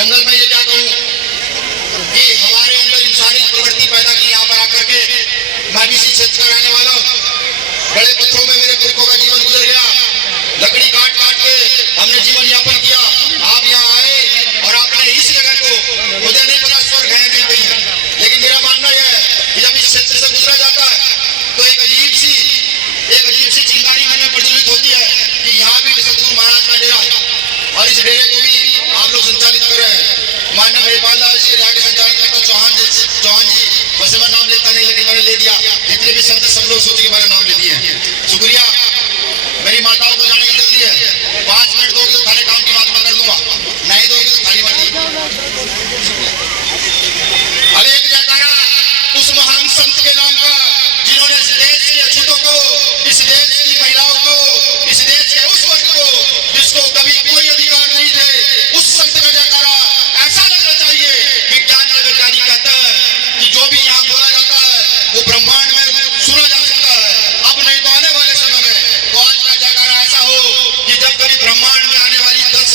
जंगल में ये क्या कहूँ कि हमारे अंदर इंसानी प्रवृत्ति पैदा की। यहाँ पर आकर के मैं भी इसी क्षेत्र का रहने वाला हूँ। बड़े पत्थरों में मेरे पुरखों का जीवन गुजर गया। लकड़ी काट काट के हमने जीवन यापन किया। आप यहाँ आए और आपने इस जगह को, मुझे नहीं पता स्वर्ग है नहीं गई है, लेकिन मेरा मानना यह है कि जब इस क्षेत्र से गुजरा जाता है तो एक अजीब सी चिंगारी मन में प्रज्वलित होती है कि यहाँ भी सतगुरु महाराज का डेरा है और इस डेरे को भी आप लोग संचालित कर रहे हैं। माननीय महिपाल दास जी यहाँ के संचालन करता चौहान जी, वैसे मैं नाम लेता नहीं लेकिन मैंने ले दिया। जितने भी संत सब लोग सोचे कि मैंने नाम ले दिया है, शुक्रिया। मेरी माताओं को जाने की जल्दी है, 5 मिनट दोगे तो थाने काम की बात मैं कर दूंगा, नहीं दोगे तो थाली मार दी। अब एक जयकारा उस महान संत के नाम का जिन्होंने इस देश के अछूतों को, इस देश की महिलाओं को, इस देश के उस वर्ग को जिसको कभी कोई अधिकार नहीं थे, उस संत का जयकारा ऐसा लगना चाहिए। विज्ञान के वैज्ञानिक कहते हैं कि जो भी यहाँ बोला जाता है वो ब्रह्मांड में सुना जा सकता है। अब नहीं तो आने वाले समय में तो आज का जयकारा ऐसा हो कि जब कभी ब्रह्मांड में आने वाली 10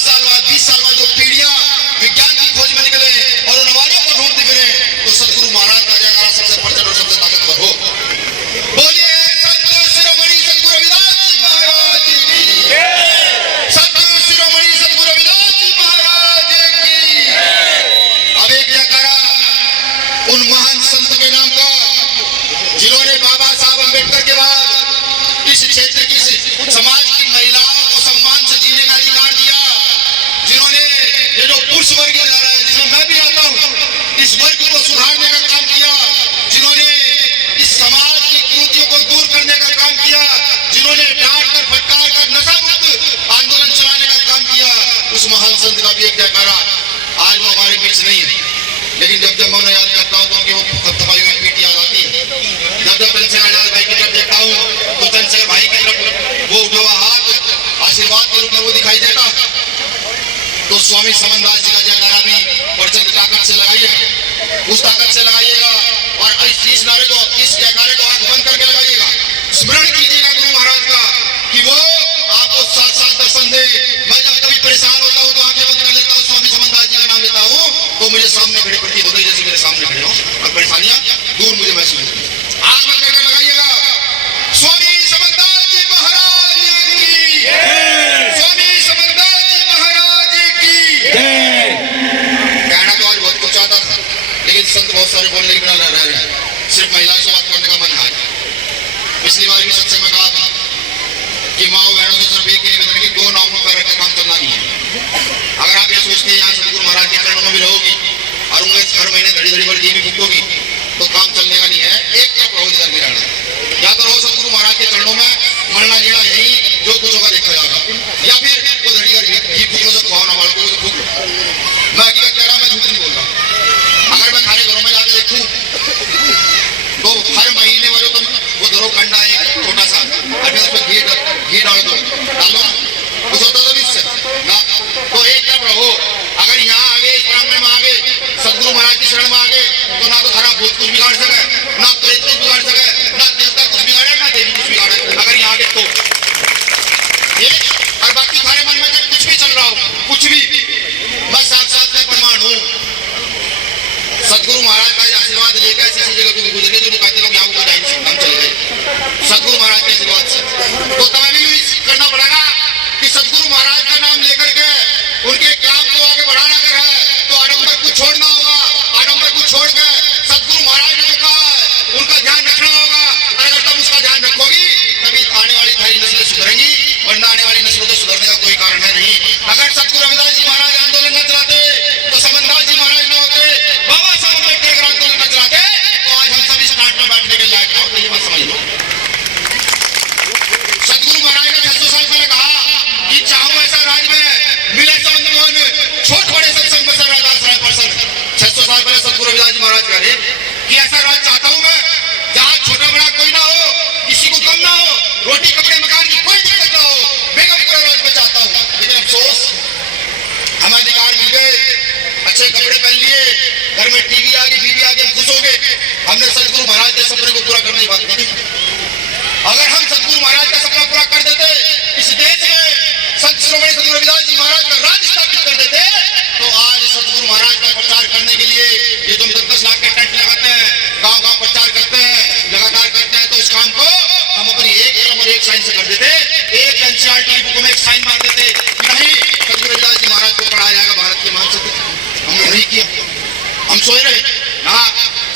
साल बाद 20 साल बाद जो पीढ़ियां विज्ञान की खोज में निकले और उन वालों को ढूंढते फिरे तो सतगुरु महाराज का जयकारा सबसे प्रचंड और सबसे ताकतवर हो। बोलिए संत शिरोमणि सतगुरु रविदास जी महाराज की, संत शिरोमणि सतगुरु रविदास जी महाराज की। अब एक जयकारा उन महान संत के नाम का जिन्होंने बाबा साहब अम्बेडकर के बाद इस क्षेत्र की समाज की महिलाओं को सम्मान से जीने का अधिकार दिया, जिन्होंने ये जो पुरुष वर्ग है जिसमें मैं भी आता हूँ, इस वर्ग को सुधारने का काम किया, जिन्होंने इस समाज की कुरीतियों को दूर करने का काम किया, जिन्होंने डांट कर फटकार कर नशा मुक्त आंदोलन चलाने का काम किया, उस महान संत का भी एक जयकारा। आज वो हमारे बीच नहीं है, लेकिन जब जब मैं उन्हें याद करता हूँ तो उनकी वो थपथपाई हुई पीठ याद आती है। जब जब चंद्रशेखर आजाद भाई की तरफ देखता हूँ तो चंद्रशेखर भाई की तरफ वो उठा हुआ हाथ आशीर्वाद के रूप में वो दिखाई देता। तो स्वामी समनदास जी का जयकारा भी प्रचंड ताकत से लगाइएगा, उस ताकत से लगाइएगा और इस नारे को, इस जयकारे को आंख बंद करके लगाइएगा। स्मरण कीजिएगा गुरु महाराज का कि वो आपको साथ साथ दर्शन दे। मैं जब कभी परेशान होता हूँ तो आंखें बंद कर लेता हूँ, स्वामी समनदास जी का नाम लेता हूँ तो मुझे सामने खड़े प्रतीत होते जैसे मेरे सामने खड़े हो और परेशानियां दूर मुझे महसूस होती। आंख बंद करके लगाइएगा। स्वामी समनदास जी महाराज की, स्वामी समनदास जी महाराज की। कहना तो आज बहुत कुछ आता था, लेकिन संत बहुत सारे बोलने की बिना रह रहे हैं। सिर्फ महिलाओं से बात करने का मन है। पिछली बार भी सत्संग में कहा था कि माओ बहनों से सिर्फ एक ही निवेदन की 2 नावों पर रखकर काम करना नहीं है। अगर आप ये सोचते हैं यहाँ सतगुरु महाराज के चरणों में भी रहोगी और उनके हर महीने घड़ी घड़ी पर जी भी फूकोगी तो काम चलने का नहीं है। एक तरफ रहो जिधर भी रहना, या तो रहो सतगुरु महाराज के चरणों में, मरना जीना यही, जो कुछ होगा देखा जाएगा, या फिर वो घड़ी घर घी फूको तो खुआना बालकों को फूक लो। मैं हकीकत कह रहा, मैं झूठ नहीं बोल रहा। अगर मैं थारे घरों में जाके देखूं तो हर महीने वो जो तुम वो धरो कंडा एक छोटा सा और फिर उसमें घी डाल दो, डालो ना, कुछ होता तो नहीं इससे ना। तो एक तरफ रहो। अगर यहाँ आगे इस प्रांगण में आगे सतगुरु महाराज की शरण में आगे तो ना तो थारा भूत कुछ बिगाड़ सके, ना प्रेत कुछ बिगाड़ सके, ना देवता कुछ बिगाड़े, ना देवी कुछ बिगाड़े। अगर यहाँ आगे तो और बाकी थारे मन में जब कुछ भी चल रहा हो, कुछ भी, मैं साथ में प्रमाण हूँ। सतगुरु महाराज का आशीर्वाद लेकर ऐसी जगह को गुजरे जो कहते लोग यहाँ को जाएंगे काम चले गए सतगुरु महाराज के आशीर्वाद से। तो तब भी करना पड़ेगा कि सतगुरु महाराज का नाम लेकर के उनके काम को आगे बढ़ाना अगर है तो आडंबर को छोड़ना होगा। आडंबर को छोड़ के सतगुरु महाराज ने कहा है उनका ध्यान रखना होगा। अगर तुम उसका ध्यान रखोगी तभी आने वाली थारी नस्लें सुधरेंगी, वरना आने वाली नस्लों को सुधरने का कोई कारण है नहीं। अगर सतगुरु रविदास जी महाराज आंदोलन न चलाते तो समनदास जी महाराज न होते, बाबा साहब अम्बेडकर अगर आंदोलन न चलाते तो आज हम सभी स्टार्ट में बैठने के लायक न होते। ये बात समझ लो। सतगुरु महाराज ने 600 साल पहले कहा कि चाहूं ऐसा राज में मिले संबंध मोहन, छोट बड़े सत्संग बसर रविदास राय प्रसन्न। 600 साल पहले सतगुरु रविदास जी महाराज कह रहे कि ऐसा राज चाहता हूं मैं जहां छोटा बड़ा कोई ना हो, किसी को कम ना हो, रोटी कपड़े मकान की कोई दिक्कत ना हो, बेगमपुरा राज में चाहता हूं। लेकिन अफसोस हमें अधिकार मिल गए, अच्छे कपड़े पहन लिए, घर में टीवी आ गई, बीवी आ गई, हम खुश हो गए। हमने सतगुरु महाराज के सपने को पूरा करने की बात की। अगर हम सतगुरु महाराज का सपना पूरा कर देते, इस देश में संत शिरोमणि सतगुरु रविदास जी महाराज का राज स्थापित कर देते, तो पर एक साइन से कर देते, एक एनसीईआरटी की बुक में एक साइन मार देते, नहीं सदगुरु रविदास जी महाराज को पढ़ाया जाएगा भारत के महान सत्य। हमने नहीं किया, हम सोए रहे ना।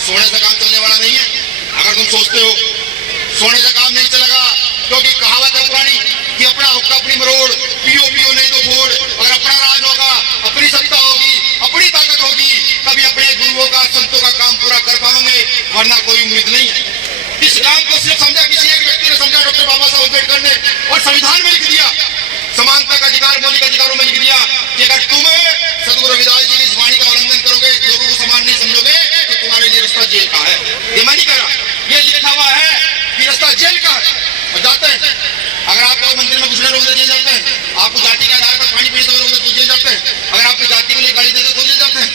सोने से काम चलने वाला नहीं है। अगर तुम सोचते हो सोने से काम नहीं चलेगा, क्योंकि कहावत है पुरानी कि अपना हुक्का अपनी मरोड़, पियो पियो नहीं तो फोड़। अगर अपना राज होगा, अपनी सत्ता होगी, अपनी ताकत होगी, तभी अपने गुरुओं का संतों का काम पूरा कर पाओगे, वरना कोई उम्मीद नहीं है। इस काम को सिर्फ समझा किसी एक व्यक्ति ने समझा, डॉक्टर बाबा साहब अम्बेडकर ने, और संविधान में लिख दिया, समानता का अधिकार, मौलिक अधिकारों में लिख दिया कि अगर तुम सदगुरु रविदास जी की इस वाणी का उल्लंघन करोगे, लोगों को समान नहीं समझोगे, तो तुम्हारे लिए रास्ता जेल का है। ये मैं नहीं कह रहा, ये लिखा हुआ है कि रास्ता जेल का है। और जाते हैं, अगर आपको मंदिर में घुसने रोकते जेल जाते हैं, आपको जाति के आधार पर पानी पीने से रोकते तो जेल जाते हैं, अगर आपको जाति के लिए गाली देते तो जेल जाते हैं।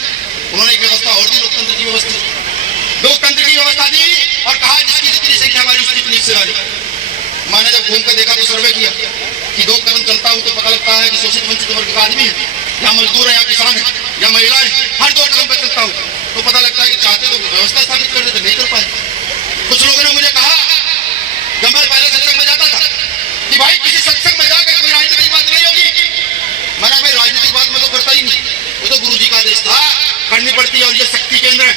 उन्होंने एक व्यवस्था और दी, लोकतंत्र की व्यवस्था, लोकतंत्र की व्यवस्था दी और कहा जिसकी जितनी संख्या हमारी उसकी इतनी हिस्सेदारी। मैंने जब घूम कर देखा तो सर्वे किया कि 2 कदम चलता हूं तो पता लगता है कि शोषित वंचित वर्ग का आदमी है, या मजदूर है, या किसान है, या महिलाएं, हर 2 कदम पर चलता हूं तो पता लगता है कि चाहते तो व्यवस्था स्थापित कर देते, नहीं कर पाए। कुछ लोगों ने मुझे कहा जब मैं पहले सत्संग में जाता था कि भाई किसी सत्संग में जाकर कोई राजनीतिक बात नहीं होगी। मैंने भाई राजनीतिक बात मैं तो करता ही नहीं, वो तो गुरु जी का आदेश था, करनी पड़ती है। और ये शक्ति केंद्र है,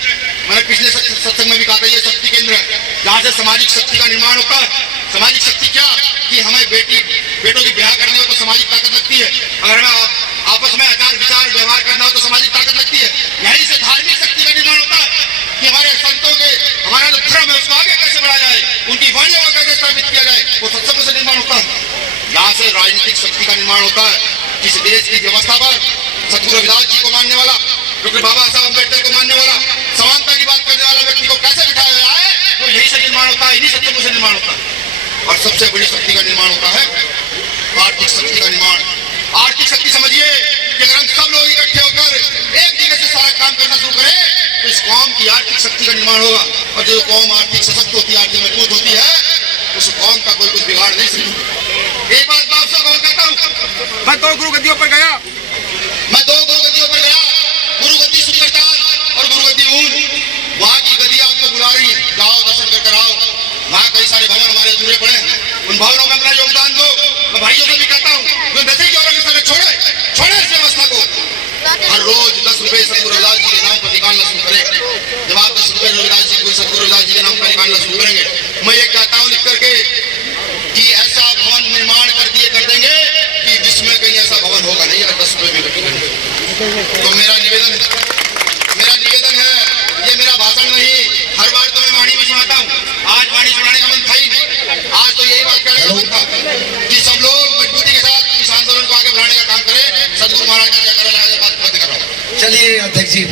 मैंने पिछले सत्संग में भी कहा था, ये शक्ति केंद्र है जहाँ से सामाजिक शक्ति का निर्माण होता है। सामाजिक शक्ति क्या कि हमें बेटों की ब्याह करने हो तो सामाजिक ताकत लगती है, अगर हमें आपस में आचार विचार व्यवहार करना हो तो सामाजिक ताकत लगती है। यहीं से धार्मिक शक्ति का निर्माण होता है कि हमारे संतों के, हमारा जो धर्म है उसको आगे कैसे बढ़ाया जाए, उनकी वाणियों को कैसे स्थापित किया जाए, वो सत्संग से निर्माण होता है। यहाँ से राजनीतिक शक्ति का निर्माण होता है। किसी देश की व्यवस्था पर सदगुरु रविदास जी को मानने वाला, डॉक्टर बाबा साहब अम्बेडकर को मानने वाला, समानता की बात करने वाला व्यक्ति को कैसे बिठाया गया है, तो यही से निर्माण होता है, इन्हीं सत्संगों से निर्माण होता है। और सबसे बड़ी शक्ति का निर्माण होता है आर्थिक शक्ति का निर्माण। आर्थिक शक्ति समझिए कि अगर हम सब लोग इकट्ठे होकर एक जगह से सारा काम करना शुरू करें तो इस कौम की आर्थिक शक्ति का निर्माण होगा। और जो कौम आर्थिक सशक्त होती है, आर्थिक मजबूत होती है, उस कौम का कोई कुछ बिगाड़ नहीं सकता। एक बात मैं आपसे कौन कहता हूँ, मैं 2 गुरु गद्दियों पर गया, गुरु गद्दी सुंदरताल और गुरु गद्दी ऊन। वहाँ की गद्दी आपको बुला रही है, जाओ दर्शन करके आओ। वहाँ कई सारे भवन हमारे अधूरे पड़े हैं, उन भवनों में अपना योगदान दो। मैं भाइयों से भी कहता हूँ जो नशे की और छोड़े इस व्यवस्था को। हर रोज 10 रुपए सदगुरु रविदास जी के नाम पर निकालना शुरू करें। जब आप 10 रुपए रविदास जी को सदगुरु रविदास जी के नाम पर निकालना शुरू करेंगे, मैं ये कहता हूँ लिख करके कि ऐसा भवन निर्माण कर देंगे कि जिसमें कहीं ऐसा भवन होगा नहीं अगर 10 रुपए में इकट्ठी करेंगे। तो मेरा निवेदन है, ये मेरा भाषण नहीं, हर बार तो मैं वाणी में सुनाता हूँ, आज वाणी सुनाने का मन था ही नहीं। आज तो यही बात कहने का मन था कि सब लोग मजबूती के साथ इस आंदोलन को आगे बढ़ाने का काम करें। सदगुरु महाराज का जयकारा लगा के बात बंद कर रहा हूँ। चलिए अध्यक्ष जी।